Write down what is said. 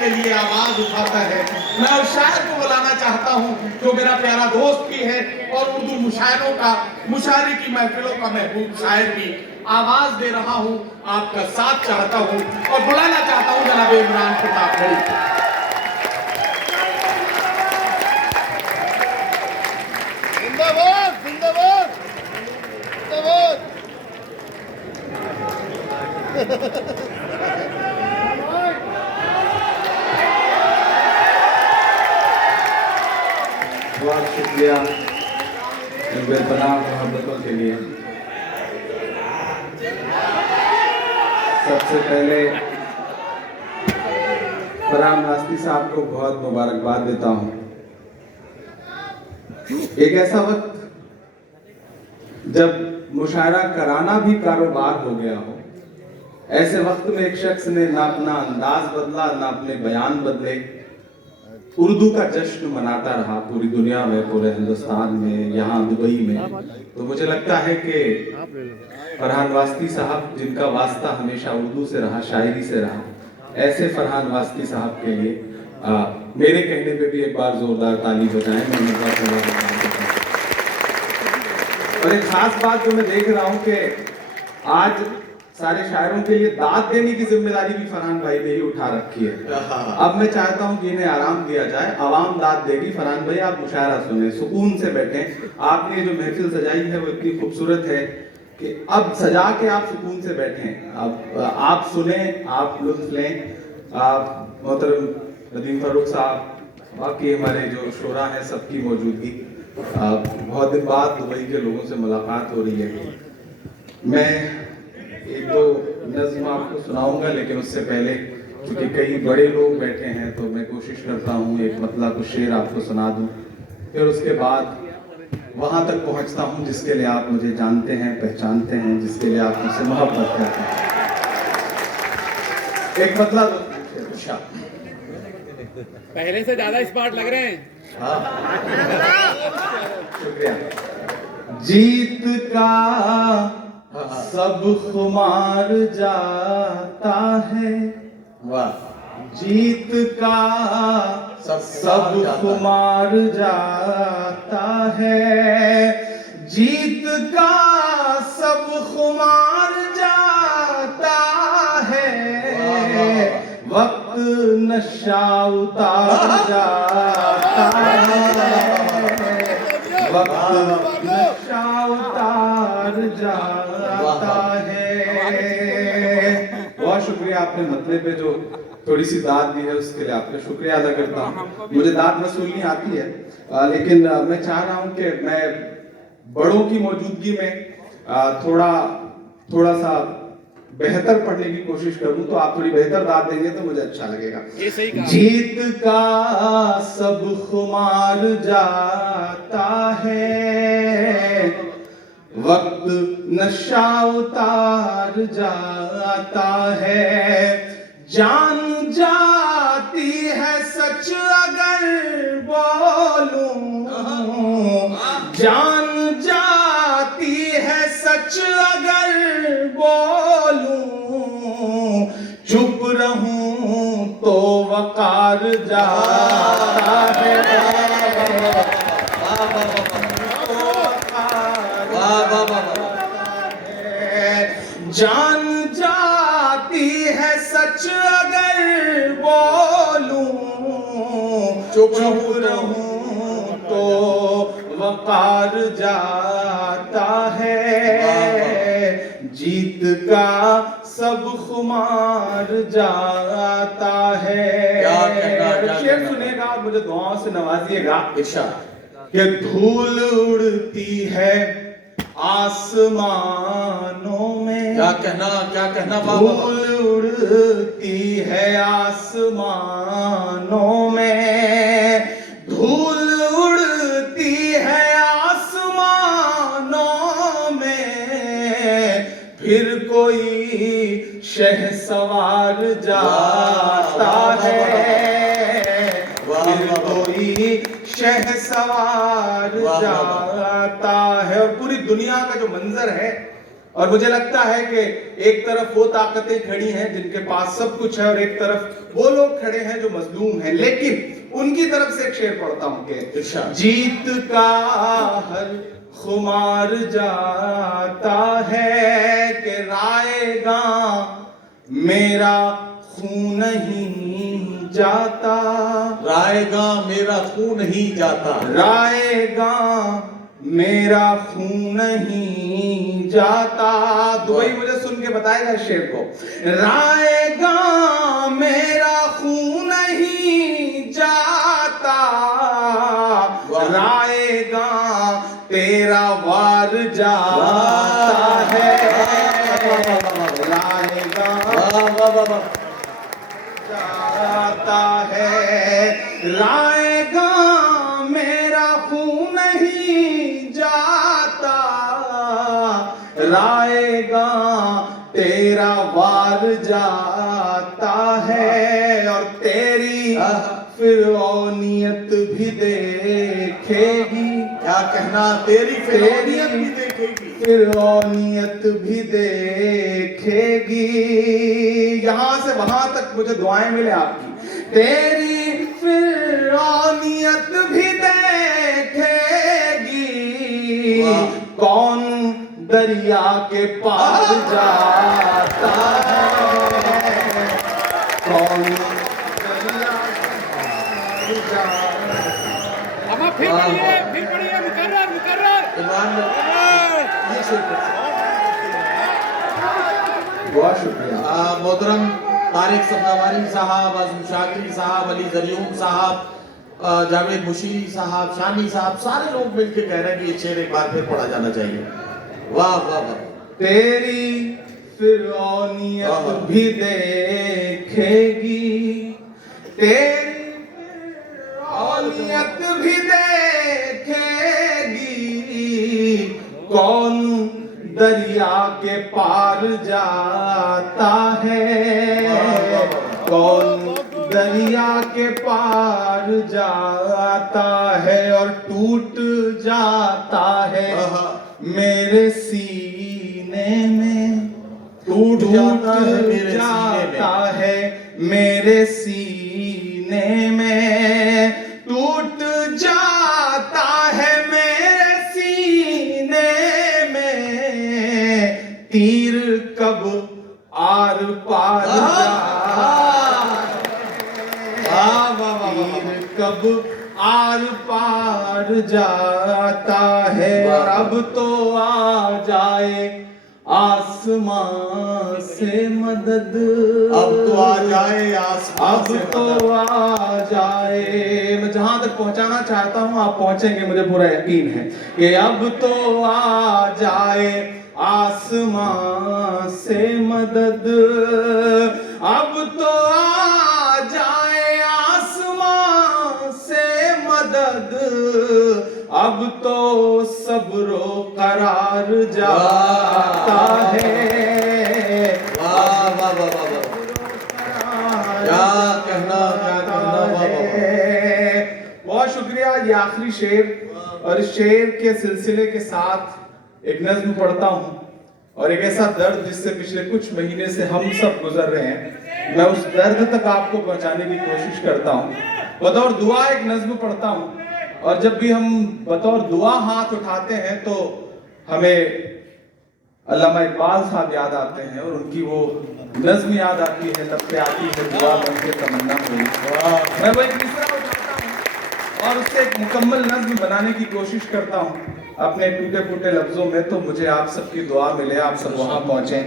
کے لیے آواز اٹھاتا ہے. میں اس شاعر کو بلانا چاہتا ہوں جو میرا پیارا دوست بھی ہے اور اردو مشاعروں کا مشاعرے کی محفلوں کا محبوب شاعر بھی. آواز دے رہا ہوں, آپ کا ساتھ چاہتا ہوں اور بلانا چاہتا ہوں جناب عمران پرتاپ گڑھی. زندہ باد زندہ باد زندہ باد. بہت شکریہ ان بے پناہ محبتوں کے لیے. سب سے پہلے فرحان واسطی صاحب کو بہت مبارکباد دیتا ہوں. ایک ایسا وقت جب مشاعرہ کرانا بھی کاروبار ہو گیا ہو, ایسے وقت میں ایک شخص نے نہ اپنا انداز بدلا نہ اپنے بیان بدلے, اردو کا جشن مناتا رہا پوری دنیا میں, پورے ہندوستان میں, یہاں دبئی میں. تو مجھے لگتا ہے کہ فرحان واسطی صاحب جن کا واسطہ ہمیشہ اردو سے رہا, شاعری سے رہا, ایسے فرحان واسطی صاحب کے لیے میرے کہنے پہ بھی ایک بار زوردار تالی بجائیں. اور ایک خاص بات جو میں دیکھ رہا ہوں کہ آج سارے شاعروں کے لیے داد دینے کی ذمہ داری بھی فرحان بھائی نے ہی اٹھا رکھی ہے. اب میں چاہتا ہوں کہ انہیں آرام دیا جائے, عوام داد دے گی. فرحان بھائی آپ مشاعرہ سنیں, سکون سے بیٹھیں. آپ نے جو محفل سجائی ہے وہ اتنی خوبصورت ہے کہ اب سجا کے آپ سکون سے بیٹھیں, اب آپ سنیں, آپ لطف لیں. محترم ندیم فاروق صاحب, باقی ہمارے جو شعراء ہیں, سب کی موجودگی. بہت دن بعد دبئی کے لوگوں سے ملاقات ہو رہی ہے. میں ایک دو نظم آپ کو سناؤں گا, لیکن اس سے پہلے کیونکہ کئی بڑے لوگ بیٹھے ہیں تو میں کوشش کرتا ہوں ایک مطلع کچھ شعر آپ کو سنا دوں, پھر اس کے بعد وہاں تک پہنچتا ہوں جس کے لیے آپ مجھے جانتے ہیں, پہچانتے ہیں, جس کے لیے آپ مجھ سے محبت کرتے ہیں. ایک مطلع پہلے سے زیادہ اسمارٹ لگ رہے ہیں. شکریہ. جیت کا سب خمار جاتا ہے, جیت کا سب خمار جاتا ہے, جیت کا سب خمار جاتا ہے, وقت نشہ اتار جاتا ہے, وقت نشہ اتار جاتا ہے. بہت شکریہ, آپ نے مطلب پہ جو تھوڑی سی داد دی ہے اس کے لیے آپ کا شکریہ ادا کرتا ہوں. مجھے داد وصولنی آتی ہے, لیکن میں چاہ رہا ہوں کہ میں بڑوں کی موجودگی میں تھوڑا سا بہتر پڑھنے کی کوشش کروں, تو آپ تھوڑی بہتر داد دیں گے تو مجھے اچھا لگے گا. جیت کا سب خمار جاتا ہے, وقت نشہ اتار جاتا ہے, جان جاتی ہے سچ اگر بولوں, جان جاتی ہے سچ اگر بولوں, چپ رہوں تو وقار جاتا ہے, جان جاتی ہے سچ اگر بولوں, چپ رہوں تو وقار جاتا ہے, جیت کا سب خمار جاتا ہے. شعر سنے گا, مجھے دعاؤں سے نوازیے گا. کہ دھول اڑتی ہے آسمانوں میں, کیا کہنا دھول اڑتی ہے آسمانوں میں, دھول اڑتی ہے آسمانوں میں, پھر کوئی شہ سوار جاتا ہے, پھر کوئی شہ سوار جاتا ہے. اور پوری دنیا کا جو منظر ہے اور مجھے لگتا ہے کہ ایک طرف وہ طاقتیں کھڑی ہیں جن کے پاس سب کچھ ہے اور ایک طرف وہ لوگ کھڑے ہیں جو مظلوم ہیں، لیکن ان کی طرف سے ایک شعر پڑھتا ہوں کہ جیت کا ہر خمار جاتا ہے کہ رائے گاں میرا خون نہیں جاتا، رائے گاں میرا خون نہیں جاتا، رائے گاں میرا خون نہیں جاتا۔ دبئی مجھے سن کے بتائے گا شعر کو، رائے گاں میرا خون نہیں جاتا، رائے گاں تیرا وار جاتا ہے، رائے گاں جاتا ہے، رائے گاں میرا خون نہیں جاتا، رائے گاں تیرا وار جاتا ہے، اور تیری فرعونیت بھی دیکھے گی، کیا کہنا، تیری فرعونیت بھی دیکھے گی، فرعونیت بھی دیکھے گی۔ یہاں سے وہاں تک مجھے دعائیں ملے آپ کی، تیری فرعونیت بھی دیکھے گی، کون دریا کے پار جاتا ہے، کون دریا کے پار جاتا ہے۔ اب آپ پھر پڑھیے مقرر یہ شعر بہت شکریہ۔ محترم طارق صفدروانی صاحب، عظم شاکری صاحب، علی زریون صاحب، جاوید مشیری صاحب، شانی صاحب، سارے لوگ مل کے کہہ رہے ہیں کہ یہ شعر ایک بار پھر پڑھا جانا چاہیے۔ واہ واہ واہ، تیری فرعونیت بھی دیکھے گی، تیری فرعونیت بھی دیکھے گی، کون دریا کے پار جاتا ہے، کون دریا کے پار جاتا ہے، اور ٹوٹ جاتا ہے میرے سینے میں، ٹوٹ جاتا ہے میرے سینے میں، ٹوٹ جاتا ہے میرے سینے میں، تیر کب آر پار جاتا ہے، تیر کب آر پار جاتا ہے، اور اب تو آ جائے آسمان سے مدد، اب تو آ جائے آسمان سے اب تو آ جائے۔ میں جہاں تک پہنچانا چاہتا ہوں آپ پہنچیں گے، مجھے پورا یقین ہے کہ اب تو آ جائے آسمان سے مدد، اب تو آ جائے آسمان سے مدد، اب تو صبر و قرار جاتا ہے، واہ واہ واہ واہ، کیا کہنا، کیا کہنا، واہ واہ واہ۔ بہت شکریہ۔ یہ آخری شعر، اور اس شعر کے سلسلے کے ساتھ ایک نظم پڑھتا ہوں، اور ایک ایسا درد جس سے پچھلے کچھ مہینے سے ہم سب گزر رہے ہیں، میں اس درد تک آپ کو پہنچانے کی کوشش کرتا ہوں۔ بطور دعا ایک نظم پڑھتا ہوں، اور جب بھی ہم بطور دعا ہاتھ اٹھاتے ہیں تو ہمیں علامہ اقبال صاحب یاد آتے ہیں، اور ان کی وہ نظم یاد آتی ہے، لب پہ آتی ہے دعا بن کے تمنا ہوئی۔ میں وہ ایک مصرع اٹھاتا ہوں اور اس سے ایک مکمل نظم بنانے کی کوشش کرتا ہوں اپنے ٹوٹے پھوٹے لفظوں میں، تو مجھے آپ سب کی دعا ملے، آپ سب وہاں پہنچیں۔